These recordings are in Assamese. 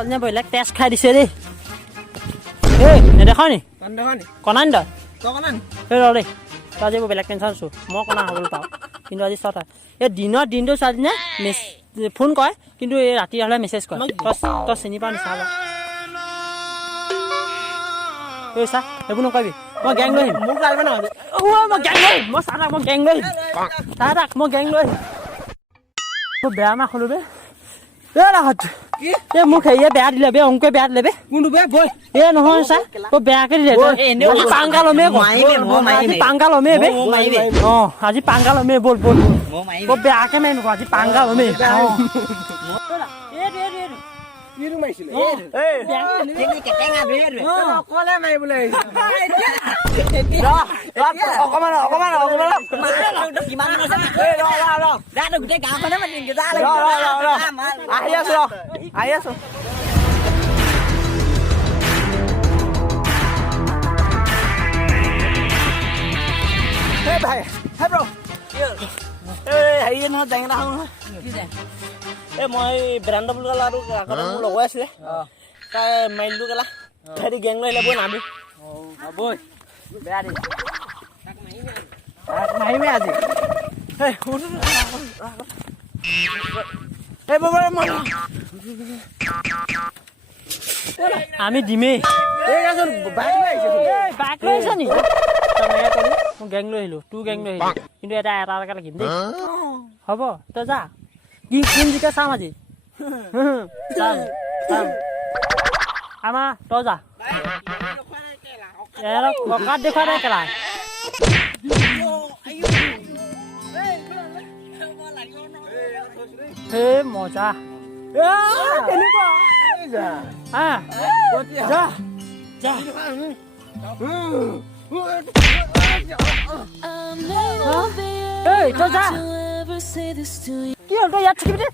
ছোৱালীজনীয়ে বেলেগ তেজ খাই দিছে দেই এই নেদেখ নি কণা নি তই ৰ দেই তই আজি বেলেগ টেনশ্যন আছোঁ মই কণা হ'বলৈ পাওঁ কিন্তু আজি চটা এই দিনটো ছোৱালীজনীয়ে ফোন কৰে কিন্তু এই ৰাতি হ'লে মেছেজ কৰে তই চিনি পাওঁ নিচা ঐ চা সেইবোৰ নকৰিবি মই গেং লৈ আহিম মই গেং লৈ আহিম মই চাহ মই গেং লৈ আহিম মই গেং লৈ আহিম মই বেয়া মাক হ'লো বে এই মোক হেৰিয়ে বেয়া দিলে বে অংকুৱে বেয়া দিলে বে কোনটো বেয়া বৈ এই নহয় চা তই বেয়াকে দিলে পাংগা লমে পাংগা লমে বে অঁ আজি পাংগা লমে বল তই বেয়াকে মাৰিম আজি পাংগা লমে আহি আছো হেৰি নহয় জেঙেনা খাওঁ নহয় এই মই ব্ৰেণ্ডৰ বুলি ক'লা আৰু আগতে মোৰ লগৰ আছিলে তাই মাৰিলোঁ কেলা হেৰি গেং লৈ আহিলে বৈ নামি বৈ বেয়া দেই মাৰিমে আজি আমি দিমেই বাইক লৈ আহিছ নি মই গেং লৈ আহিলোঁ তোৰ গেং লৈ আহিলোঁ কিন্তু এটা এটাকে লাগিম দেই হ'ব তই যা কি কোন জিকে চাম আজি চাম আমাৰ তই যা ককাত দেখুৱাই দে কেলা হে মজা তই যা কি হ'ল তই ইয়াত থাকিবি দে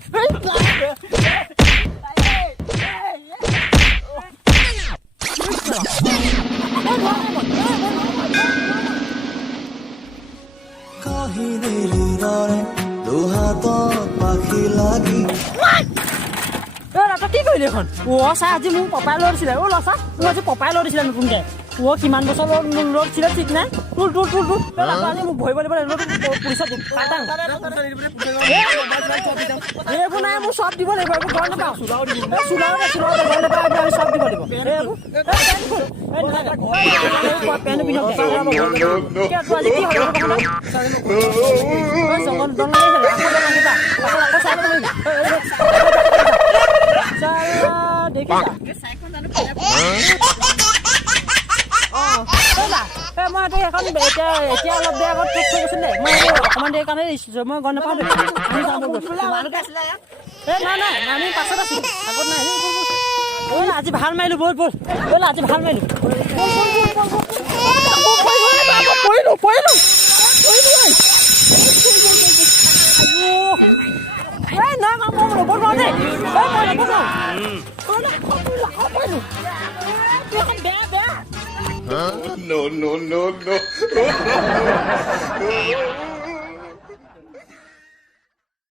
কি কৰিলি এখন চা আজি মোক পপাই লৈ দিছিলে লচা মোক আজি পপাই লৈ দিছিলে নতুনকে কিমান বছৰ লৈছিলে ঠিক নাই আজি মোক ভৰিব দিব পুলিচত এইবোৰ নাই মোক চব দিব লাগিব এইবোৰ গম নাপাওঁ আমি চব দিব লাগিব মই এখন এতিয়া অলপ দেৰি আগত ঠিক হৈ গৈছিল দেই মই অকণমান দেৰি কাৰণে মই গম নাপাওঁ নাই আমি পাছত আছোঁ আগত নাই আজি ভাল মাৰিলোঁ ব'ল আজি ভাল মাৰিলোঁ No.